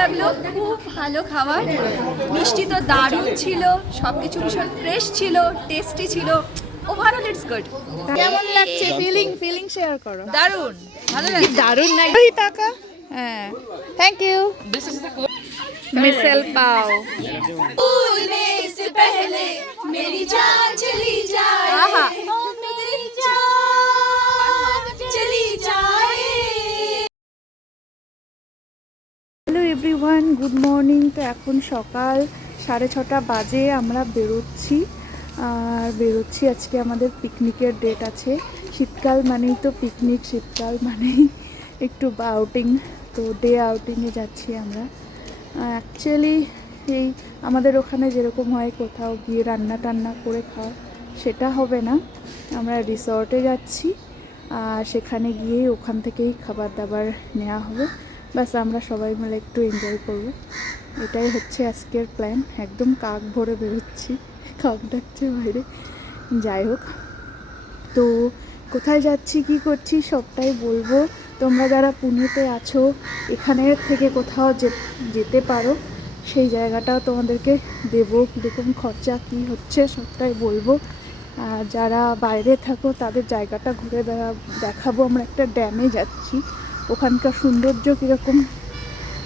লাগল খুব ভালো খাবার। মিষ্টি তো দারুণ ছিল সব কিছু ভীষণ ফ্রেশ ছিল টেস্টি ছিল। ওভারঅল ইটস গুড কেমন লাগছে ফিলিং ফিলিং শেয়ার করো। দারুণ ভালো লাগছে। দারুণ নাই ওই টাকা? হ্যাঁ। Thank you this is the misal pav. ভুলনে সে পহলে মেরি জান চলি যায়। Hello everyone, good morning. তো এখন সকাল সাড়ে ছটা বাজে, আমরা বেরোচ্ছি। আর বেরোচ্ছি, আজকে আমাদের পিকনিকের ডেট আছে। শীতকাল মানেই তো পিকনিক শীতকাল মানেই একটু আউটিং তো ডে আউটিংয়ে যাচ্ছি আমরা। অ্যাকচুয়ালি এই আমাদের ওখানে যেরকম হয়, কোথাও গিয়ে রান্না টান্না করে খাওয়া, সেটা হবে না। আমরা রিসর্টে যাচ্ছি, আর সেখানে গিয়ে ওখান থেকেই খাবার দাবার নেওয়া হবে। ব্যাস, আমরা সবাই মিলে একটু এনজয় করব। এটাই হচ্ছে আজকের প্ল্যান একদম কাক ভরে বেরোচ্ছি, কাক ডাকছে বাইরে। যাই হোক। তো কোথায় যাচ্ছি, কি করছি, সবটাই বলব। তোমরা যারা পুনেতে আছো এখানের থেকে কোথাও যেতে পারো, সেই জায়গাটাও তোমাদেরকে দেবো। কীরকম খরচা কী হচ্ছে, সবটাই বলব। আর যারা বাইরে থাকো, তাদের জায়গাটা ঘুরে দেখাবো। আমরা একটা ড্যামে যাচ্ছি। ওখানকার সৌন্দর্য কীরকম?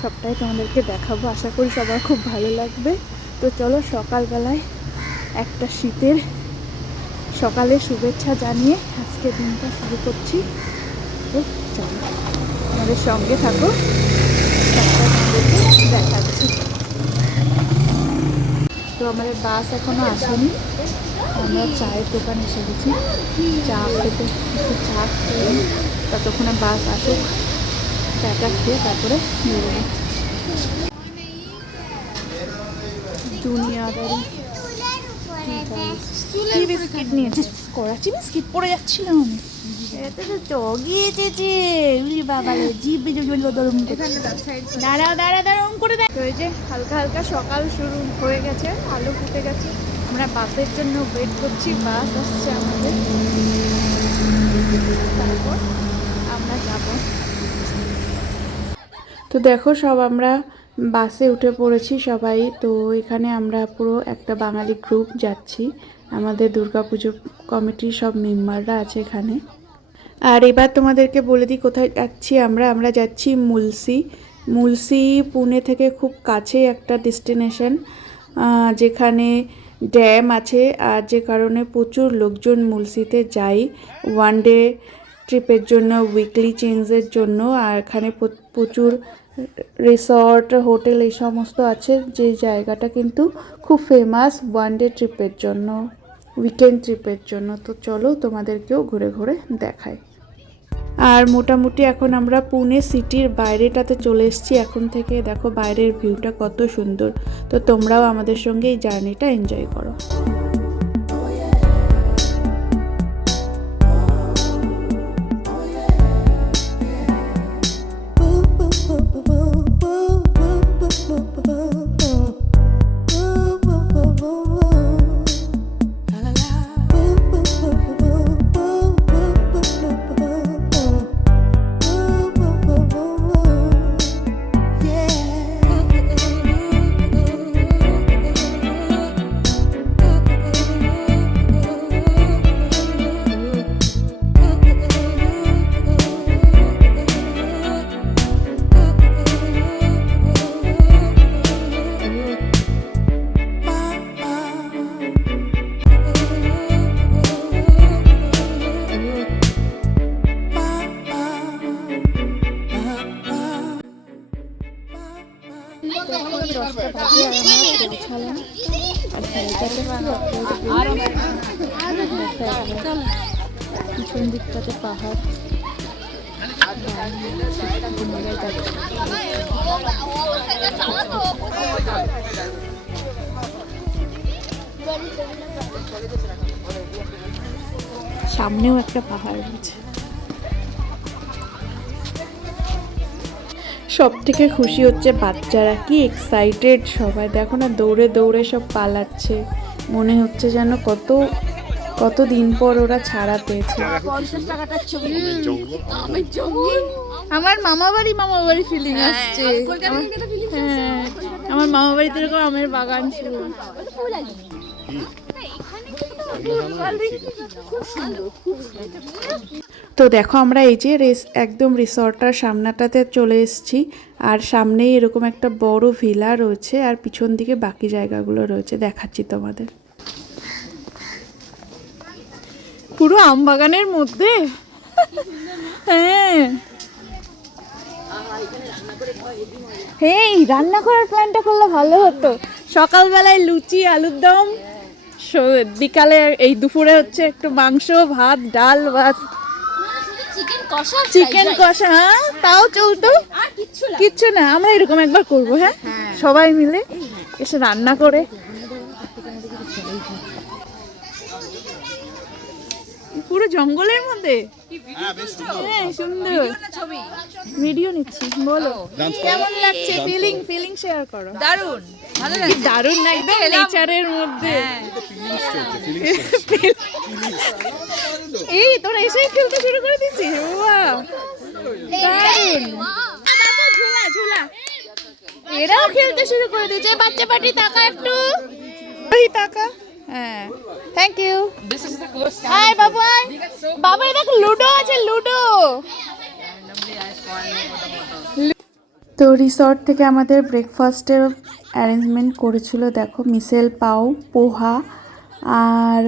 সবটাই তোমাদেরকে দেখাবো। আশা করি সবার খুব ভালো লাগবে। তো চলো সকালবেলায় একটা শীতের সকালে শুভেচ্ছা জানিয়ে আজকে দিনটা শুরু করছি। তো চলো আমাদের সঙ্গে থাকো। দেখাচ্ছি। তো আমাদের বাস এখনও আসেনি। আমরা চায়ের দোকানে এসে গেছি। চা খেতে, একটু চা খেয়ে। ততক্ষণে বাস আসুক চাটা খেয়ে তারপরে বেরোবো দুনিয়াদারি। কি বিস্কিট নিয়েছিস করাচি বিস্কিট পড়ে যাচ্ছিলাম। আমি তো উলি বেজে দরম দাঁড়াও দাঁড়া করে দেয় যে হালকা হালকা সকাল শুরু হয়ে গেছে আলো ফুটে গেছে। আমরা বাসের জন্য ওয়েট করছি বাস আসছে আমাদের। তারপর যাব। তো দেখো, সব আমরা বাসে উঠে পড়েছি সবাই। তো এখানে আমরা পুরো একটা বাঙালি গ্রুপ যাচ্ছি। আমাদের দুর্গাপুজো কমিটির সব মেম্বাররা আছে এখানে। আর এবার তোমাদেরকে বলে দিই, কোথায় যাচ্ছি আমরা? আমরা যাচ্ছি মুলসি। মুলসি পুনে থেকে খুব কাছে একটা ডেস্টিনেশন যেখানে ড্যাম আছে। আর যে কারণে প্রচুর লোকজন মুলসিতে যাই ওয়ান ডে ট্রিপের জন্য উইকলি চেঞ্জের জন্য, আর এখানে প্রচুর রিসর্ট হোটেল এই সমস্ত আছে। যে জায়গাটা কিন্তু খুব ফেমাস ওয়ান ডে ট্রিপের জন্য উইকেন্ড ট্রিপের জন্য। তো চলো তোমাদেরকেও ঘুরে ঘুরে দেখায় আর মোটামুটি এখন আমরা পুনে সিটির বাইরেটাতে চলে এসেছি। এখন থেকে দেখো বাইরের ভিউটা কত সুন্দর। তো তোমরাও আমাদের সঙ্গে এই জার্নিটা এনজয় করো। সামনেও একটা পাহাড় রয়েছে। সব থেকে খুশি হচ্ছে বাচ্চারা, কি এক্সাইটেড সবাই। দেখো না, দৌড়ে দৌড়ে সব পালাচ্ছে। মনে হচ্ছে যেন কত কত দিন পর ওরা ছাড়া পেয়েছে? আমার মামা বাড়ি মামা বাড়ি ফিলিং আসছে হ্যাঁ, আসছে। হ্যাঁ আমার মামা বাড়িতে এরকম আমের বাগান ছিল। তো দেখো আমরা এই যে রেস একদম রিসর্টটার সামনাটাতে চলে এসেছি। আর সামনেই এরকম একটা বড় ভিলা রয়েছে। আর পিছন দিকে বাকি জায়গাগুলো রয়েছে। দেখাচ্ছি তোমাদের। পুরো আম বাগানের মধ্যে? হ্যাঁ। এই রান্না করার প্ল্যানটা করলে ভালো হতো। সকালবেলায় লুচি আলুর দম বিকালে এই দুপুরে হচ্ছে একটু মাংস ভাত ডাল ভাত চিকেন কষা চিকেন কষা হ্যাঁ তাও চলতো। কিচ্ছু না। আমরা এরকম একবার করব হ্যাঁ। সবাই মিলে এসে রান্না করে। পুরো জঙ্গলের মধ্যে? হ্যাঁ সুন্দর। ভিডিও নিচ্ছি বলো। কেমন লাগছে? ফিলিং ফিলিং শেয়ার করো। দারুণ ভালো লাগছে। দারুণ নেচারের মধ্যে। এই তোরা এসেই খেলতে শুরু করে দিচ্ছিস? বাহ দারুণ। ঝুলা ঝুলা। এরাও খেলতে শুরু করে দিয়েছে। বাচ্চা পাটি টাকা একটু। ওই টাকা হ্যাঁ। থ্যাংক ইউ হাই বাবু এটা লুডো আছে লুডো তো রিসর্ট থেকে আমাদের ব্রেকফাস্টের অ্যারেঞ্জমেন্ট করেছিল দেখো মিসেল পাও পোহা আর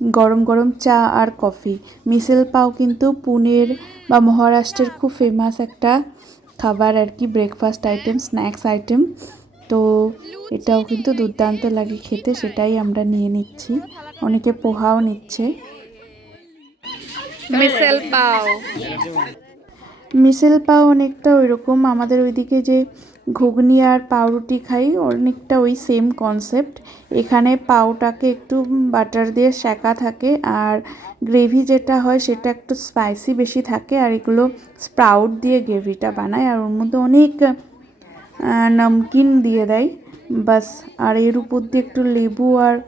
গরম গরম চা আর কফি। মিসেল পাও কিন্তু পুনের বা মহারাষ্ট্রের খুব ফেমাস একটা খাবার আর কি ব্রেকফাস্ট আইটেম স্ন্যাক্স আইটেম তো এটাও কিন্তু দুর্দান্ত লাগে খেতে সেটাই আমরা নিয়ে নিচ্ছি। অনেকে পোহাও নিচ্ছে। মিসেল পাও। মিসেল পাও অনেকটা ওইরকম আমাদের ওইদিকে যে ঘুগনি আর পাউরুটি খাই অনেকটা ওই সেম কনসেপ্ট এখানে পাউটাকে একটু বাটার দিয়ে সেকা থাকে আর গ্রেভি যেটা হয় সেটা একটু স্পাইসি বেশি থাকে আর এগুলো স্প্রাউট দিয়ে গ্রেভিটা বানায় আর ওর মধ্যে অনেক নমকিন দিয়ে দেয়। বাস, আর এর উপর দিয়ে একটু লেবু আর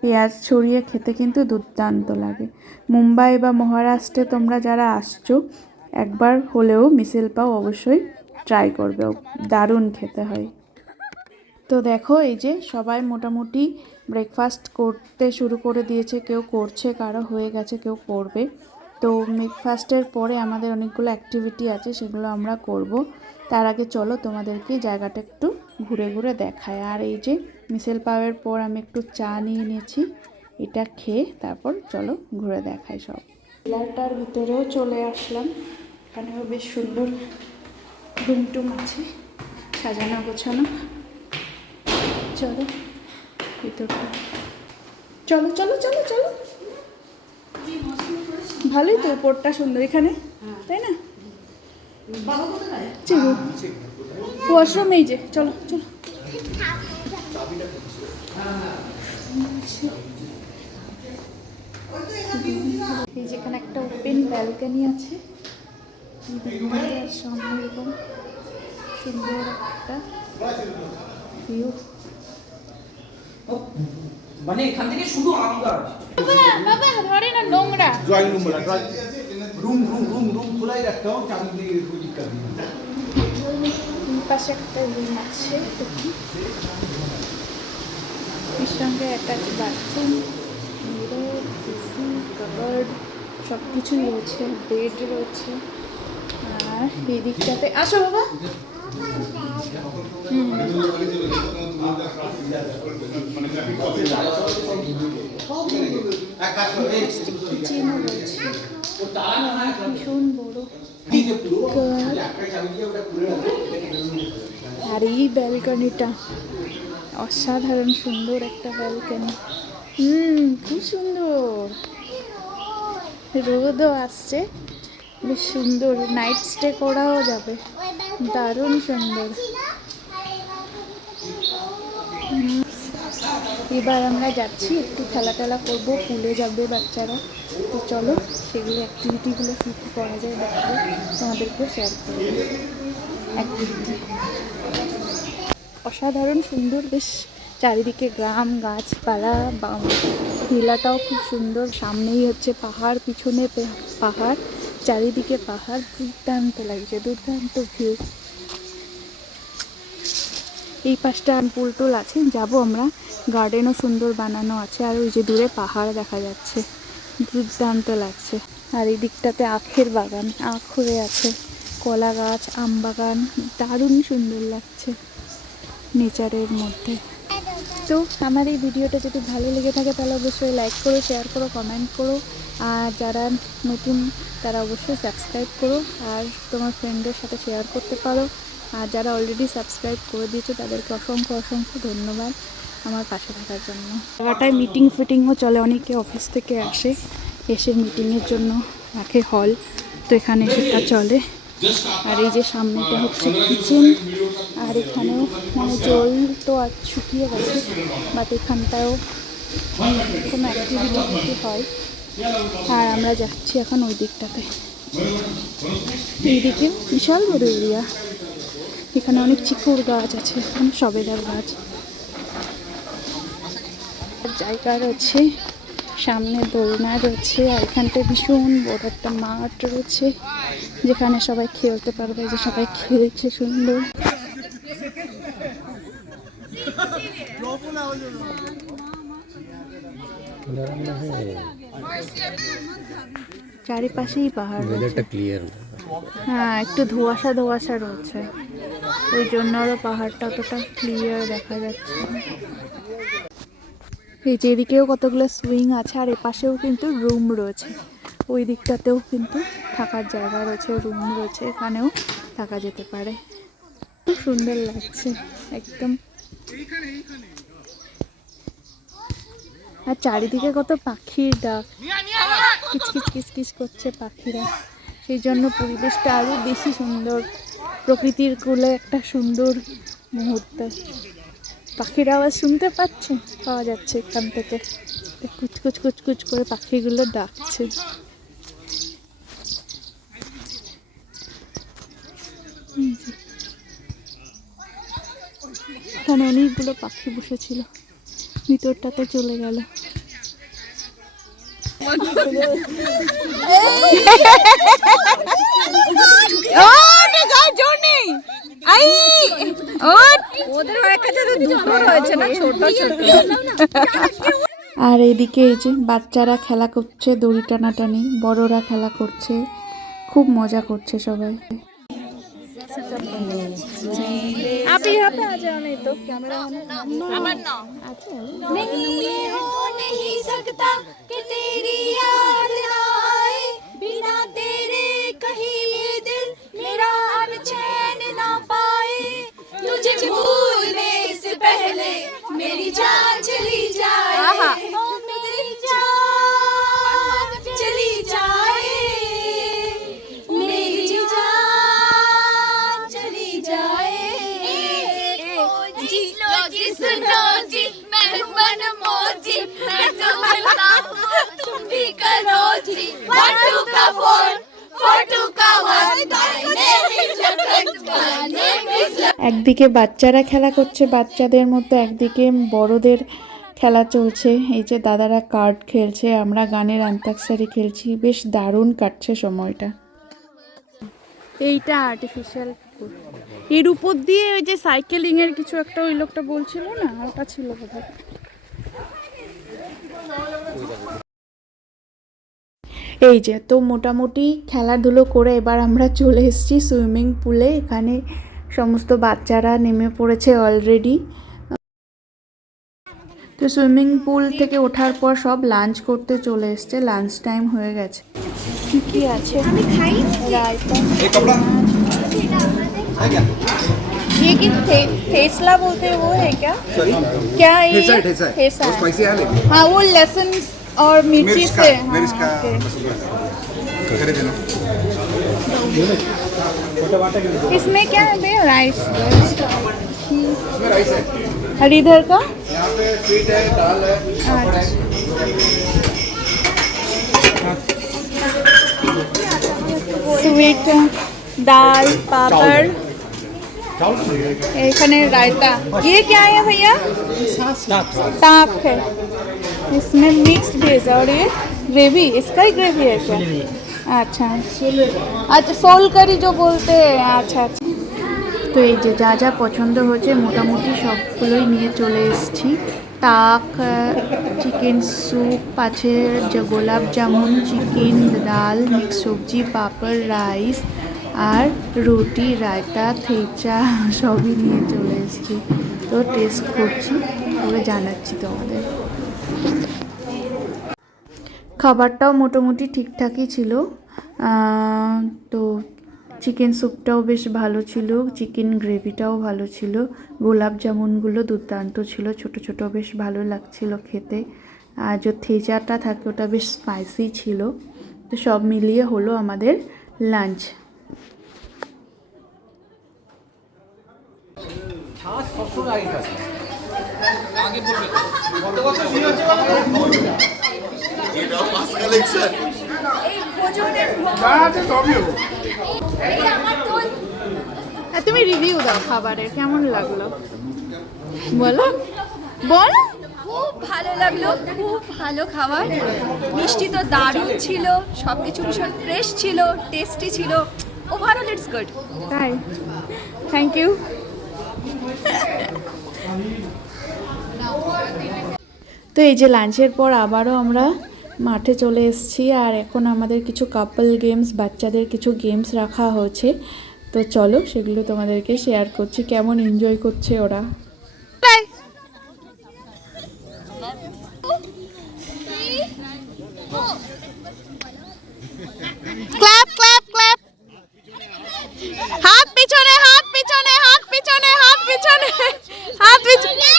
পেঁয়াজ ছড়িয়ে খেতে কিন্তু দুর্দান্ত লাগে। মুম্বাই বা মহারাষ্ট্রে তোমরা যারা আসছো, একবার হলেও মিসেল পাও অবশ্যই ট্রাই করবে। দারুণ খেতে হয়। তো দেখো, এই যে সবাই মোটামুটি ব্রেকফাস্ট করতে শুরু করে দিয়েছে। কেউ করছে, কারও হয়ে গেছে, কেউ করবে। তো ব্রেকফাস্টের পরে আমাদের অনেকগুলো অ্যাক্টিভিটি আছে, সেগুলো আমরা করব। তার আগে চলো তোমাদেরকে জায়গাটা একটু ঘুরে ঘুরে দেখায় আর এই যে মিসেল পাওয়ের পর আমি একটু চা নিয়ে নিয়েছি, এটা খেয়ে তারপর চলো ঘুরে দেখাই সব। পিলারটার ভিতরেও চলে আসলাম। এখানেও বেশ সুন্দর রুম টুম আছে, সাজানো গোছানো। চলো ভিতরটা। চলো চলো চলো চলো। ভালোই তো উপরটা সুন্দর এখানে, তাই না? চিনি ওয়াশরুম এই যে চলো চলো। এই যেখানে একটা ওপেন ব্যালকানি আছে। সামনে সুন্দর একটা ভিউ মানে এখান থেকে শুধু আম গাছ। ধরে না নোংরা। Drawing room drawing room room room room খোলাই রাখতাম চাবি দিয়ে পাশে একটা রুম আছে এর সঙ্গে একটা বাথরুম মিরর এসি কাবার্ড সব কিছু রয়েছে বেড রয়েছে। আর এদিকটাতে আসো বাবা। কিচেন রয়েছে। ভীষণ বড় আর এই ব্যালকনিটা অসাধারণ সুন্দর একটা ব্যালকনি হুম খুব সুন্দর রোদও আসছে বেশ সুন্দর নাইট স্টে করাও যাবে দারুণ সুন্দর এবার আমরা যাচ্ছি একটু খেলা টেলা করব পুলে যাবে বাচ্চারা তো চলো সেগুলো অ্যাক্টিভিটিগুলো কী কী করা যায় দেখব তোমাদেরকেও শেয়ার করব অ্যাক্টিভিটি অসাধারণ সুন্দর, বেশ চারিদিকে গ্রাম, গাছপালা বা ভিলাটাও খুব সুন্দর, সামনেই হচ্ছে পাহাড়, পিছনে পাহাড়, চারিদিকে পাহাড়, দুর্দান্ত লাগছে, দুর্দান্ত ভিউ এই পাশটা পুল টুল আছে, যাব আমরা। গার্ডেনও সুন্দর বানানো আছে, আর ওই যে দূরে পাহাড় দেখা যাচ্ছে। দুর্দান্ত লাগছে। আর এই দিকটাতে আখের বাগান, আখ হয়ে আছে। কলা গাছ, আম বাগান, দারুণ সুন্দর লাগছে নেচারের মধ্যে। তো আমার এই ভিডিওটা যদি ভালো লেগে থাকে, তাহলে অবশ্যই লাইক করো শেয়ার করো কমেন্ট করো। আর যারা নতুন, তারা অবশ্যই সাবস্ক্রাইব করো। আর তোমার ফ্রেন্ডদের সাথে শেয়ার করতে পারো। আর যারা অলরেডি সাবস্ক্রাইব করে দিয়েছ, তাদেরকে অসংখ্য অসংখ্য ধন্যবাদ। আমার পাশে থাকার জন্য। জায়গাটায় মিটিং ফিটিংও চলে, অনেকে অফিস থেকে আসে, এসে মিটিংয়ের জন্য রাখে হল। তো এখানে সেটা চলে। আর এই যে সামনেটা হচ্ছে কিচেন, আর এখানেও মানে জল তো আর শুকিয়ে গেছে, বাট এখানটাও কোনো অ্যাক্টিভিটি হয়। আর আমরা যাচ্ছি এখন ওই দিকটাতে। এইদিকে বিশাল বড় এরিয়া এখানে অনেক চিকুর গাছ আছে এখানে সবেদার গাছ। জায়গা রয়েছে সামনে দোলনা রয়েছে আর এখানটায় ভীষণ বড় একটা মাঠ রয়েছে যেখানে সবাই খেলতে পারবে যে সবাই খেলছে সুন্দর। চারিপাশেই পাহাড় রয়েছে। হ্যাঁ একটু ধোঁয়াশা ধোঁয়াশা রয়েছে। ওই জন্য আরও পাহাড়টা অতটা ক্লিয়ার দেখা যাচ্ছে। এই যে এদিকেও কতগুলো সুইং আছে, আর এপাশেও কিন্তু রুম রয়েছে। ওই দিকটাতেও কিন্তু থাকার জায়গা রয়েছে, রুম রয়েছে, এখানেও থাকা যেতে পারে। খুব সুন্দর লাগছে, একদম। আর চারিদিকে কত পাখির ডাক। কিচকিচ কিচকিচ করছে পাখিরা। সেই জন্য পরিবেশটা আরও বেশি সুন্দর। প্রকৃতির কোলে একটা সুন্দর মুহূর্ত। পাখির আওয়াজ শুনতে পাচ্ছে? পাওয়া যাচ্ছে এখান থেকে। কুচকুচ কুচকুচ করে পাখিগুলো ডাকছে। এখানে অনেকগুলো পাখি বসেছিল। ভিতরটাতে চলে গেল। ওদের কাছে তো দুটো রয়েছে না ছোট ছোট আর এদিকে এই যে বাচ্চারা খেলা করছে দড়ি টানাটানি বড়রা খেলা করছে খুব মজা করছে সবাই आप यहाँ पे आ जाओ नहीं तो कैमरा नहीं ये हो नहीं सकता कि तेरी याद ना आए बिना तुझे भूलने से पहले मेरी जान चली जाए। একদিকে বাচ্চারা খেলা করছে বাচ্চাদের মধ্যে একদিকে বড়দের খেলা চলছে। এই যে দাদারা কার্ড খেলছে আমরা গানের আন্তাক্ষরি খেলছি। বেশ দারুণ কাটছে সময়টা। এইটা আর্টিফিশিয়াল এর উপর দিয়ে ওই যে সাইকেলিং এর কিছু একটা ওই লোকটা বলছিল না? ওটা ছিল বোধহয়। এই যে তো মোটামুটি খেলাধুলো করে এবার আমরা চলে এসেছি সুইমিং পুলে এখানে সমস্ত বাচ্চারা নেমে পড়েছে অলরেডি তো সুইমিং পুল থেকে ওঠার পর সব লাঞ্চ করতে চলে এসছে লাঞ্চ টাইম হয়ে গেছে কি কি আছে রায়তা एक कपड़ा है क्या ये कि ठेसला बोलते हैं वो है क्या सॉरी क्या ये ठेसा है ठेसा है ठेसा वो है। स्पाइसी है लेकिन हाँ वो लहसुन और मिर्ची मिर्च का से मिर्च का हाँ, okay। करे देना इसमें क्या है भैया राइस इसमें राइस है और इधर का यहाँ पे स्वीट है दाल है पापड़ है সুইট ডাল পাপড় এখানে রায়তা ये क्या है भैया ताक है इसमें मिक्स्ड भेज और ये ग्रेवी इसका ही ग्रेवी है क्या আচ্ছা। আচ্ছা সোল কারি বলতে আচ্ছা আচ্ছা। তো এই যে যা যা পছন্দ হয়েছে, মোটামুটি সবগুলোই নিয়ে চলে এসেছি। তাক চিকেন স্যুপ আছে, যে গোলাপ জামুন, চিকেন ডাল, মিক্স সবজি, পাপড়, রাইস আর রুটি, রায়তা, থেচা, সবই নিয়ে চলে এসেছি। তো টেস্ট করছি তবে জানাচ্ছি তোমাদের। খাবারটাও মোটামুটি ঠিকঠাকই ছিল। তো চিকেন স্যুপটাও বেশ ভালো ছিল চিকেন গ্রেভিটাও ভালো ছিল, গোলাপ জামুনগুলো দুর্দান্ত ছিল, ছোট ছোট বেশ ভালো লাগছিল খেতে। আর যে থেজাটা থাকে ওটা বেশ স্পাইসি ছিল। তো সব মিলিয়ে হলো আমাদের লাঞ্চ আগে হ্যাঁ তুমি রিভিউ দাও খাবারের কেমন লাগল? বলো। বল। খুব ভালো লাগল খুব ভালো খাবার। মিষ্টি তো দারুণ ছিল সব কিছু ভীষণ ফ্রেশ ছিল টেস্টি ছিল। ওভারঅল ইটস গুড তাই? থ্যাংক ইউ তো এই যে লাঞ্চের পর আবারও আমরা মাঠে চলে এসেছি আর এখন আমাদের কিছু কাপল গেমস বাচ্চাদের কিছু গেমস রাখা হয়েছে। তো চলো সেগুলো তোমাদেরকে শেয়ার করছি। কেমন এনজয় করছে ওরা ক্ল্যাপ ক্ল্যাপ ক্ল্যাপ হাত পিছনে হাত পিছনে হাত পিছনে হাত পিছনে হাত পিছনে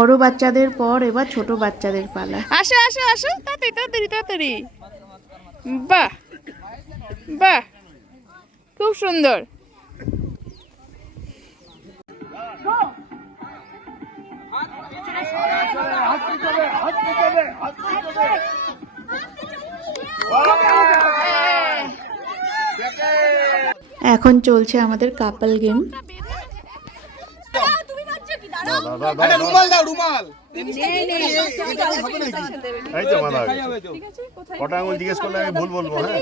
বড় বাচ্চাদের পর এবার ছোট বাচ্চাদের পালা। আসো আসো আসো। তাড়াতাড়ি তাড়াতাড়ি তাড়াতাড়ি। বাহ বাহ। খুব সুন্দর। এখন চলছে আমাদের কাপল গেম রুমাল দাও রুমাল এই তো কটা আঙুল জিজ্ঞেস করলে আমি ভুল বলব হ্যাঁ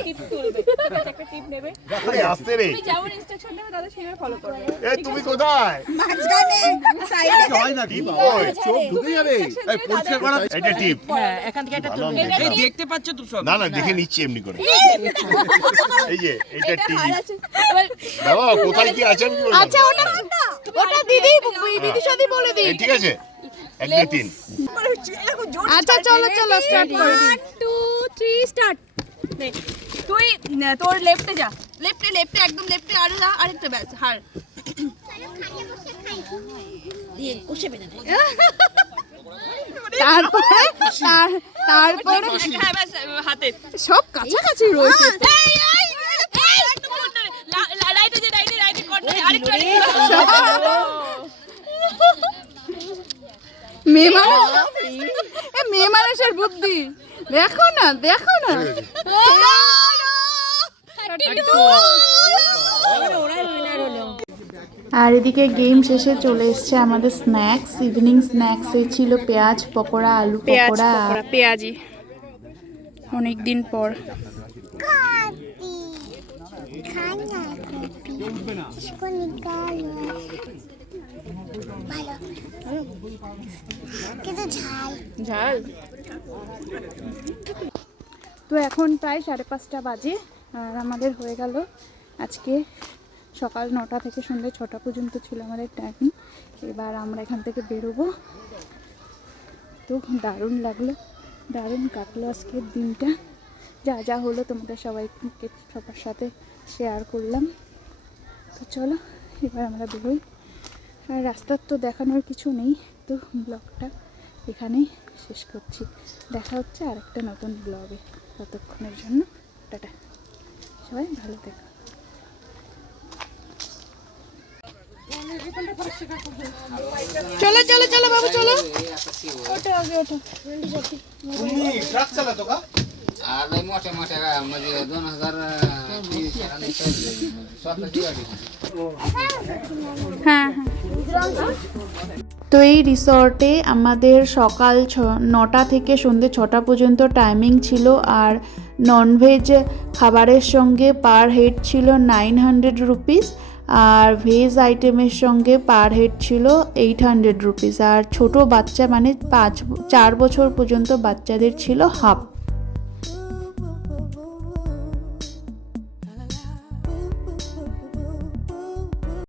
আরে আসতে রে এই তুমি কোথায় না না না দেখে নিচ্ছি এমনি করে এই যে এটা টিপ কোথায় কি আছে আমি আচ্ছা ওটা ওটা দিদি দিদি সাথে বলে দিই। ঠিক আছে এক দুই তিন। আচ্ছা চলো চলো স্টার্ট করে। দিই টু থ্রি স্টার্ট তুই তোর লেফটে যা। লেফটে লেফটে একদম লেফটে আর যা আরেকটা ব্যাচ হার। তারপরে তারপরে হ্যাঁ হাতে। সব কাছাকাছি রয়েছে। এই এই এই একদম কর্নারে রাইটে যে রাইটে রাইটে কর্নারে আরেকটু মেয়ে মানুষের বুদ্ধি। দেখো না দেখো না। আর এদিকে গেম শেষে চলে এসছে আমাদের স্ন্যাক্স ইভিনিং স্ন্যাক্সে ছিল পেঁয়াজ পকোড়া আলু পকোড়া। পেঁয়াজি। অনেক দিন পর তো এখন প্রায় সাড়ে পাঁচটা বাজে, আর আমাদের হয়ে গেল আজকে সকাল নটা থেকে সন্ধ্যে ছটা পর্যন্ত ছিল আমাদের টাইম এবার আমরা এখান থেকে বেরোবো। তো দারুণ লাগল, দারুণ কাটলো আজকের দিনটা। যা যা হলো তোমাদের সবাইকে সবার সাথে শেয়ার করলাম। তো চলো, এবার আমরা বেরোই। আর রাস্তার তো দেখানোর কিছু নেই, তো ব্লগটা এখানেই শেষ করছি। দেখা হচ্ছে আরেকটা নতুন ব্লগে। ততক্ষণের জন্য, টাটা। সবাই ভালো থেকো। চলো চলো চলো, বাবু, চলো। ওঠো, আগে হ্যাঁ, হ্যাঁ তো এই রিসর্টে আমাদের সকাল ছ, নটা থেকে সন্ধ্যে ছটা পর্যন্ত টাইমিং ছিল আর ননভেজ খাবারের সঙ্গে পার হেড ছিল নাইন হান্ড্রেড রুপিস আর ভেজ আইটেমের সঙ্গে পার হেড ছিল এইট হান্ড্রেড রুপিস আর ছোটো বাচ্চা মানে পাঁচ, চার বছর পর্যন্ত বাচ্চাদের ছিল হাফ